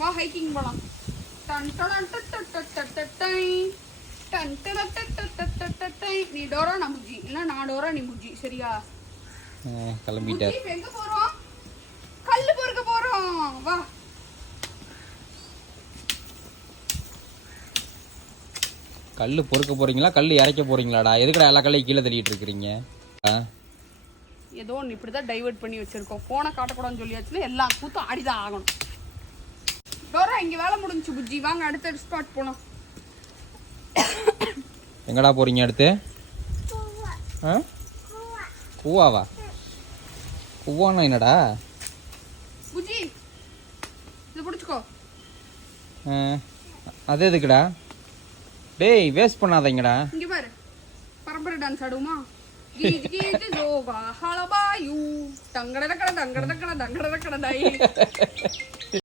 வா ஹைக்கிங் போலாம். நீ டோரா நான் புஜ்ஜி இல்ல நான் டோரா நீ புஜ்ஜி சரியா? கிளம்பிட்டார். எங்க போறோம்? கல்லு பொறுக்க போறோம். வா. கல்லு பொறுக்க போறீங்களா கல்லு இறக்க போறீங்களாடா? எதுக்குடா எல்லா கல்லையும் கீழே தள்ளிட்டு இருக்கிறீங்க? ஏதோ ஒன்று இப்படி தான் டைவர்ட் பண்ணி வச்சிருக்கோம். ஃபோனை காட்டக்கூடாதுன்னு சொல்லியாச்சுன்னா எல்லா கூத்தும் ஆடிதான் ஆகணும். டோரா இங்கே வேலை முடிஞ்சு புஜ்ஜி, வாங்க அடுத்த ஸ்பாட் போனோம். எங்கடா போறீங்க அடுத்து? கூவாவா? கூவானா என்னடா? புஜ்ஜி இதை பிடிச்சிக்கோ. அது எதுக்குடா? டேய் வேஸ்ட் பண்ணாதீங்கடா. இங்கே பாரு, பரம்பரை டான்ஸ் ஆடுவோமா? கீஜ் கீஜ் ஜோகா ஹலபாயூ டங்கடடக்கட டங்கடடக்கட டங்கடடக்கட டை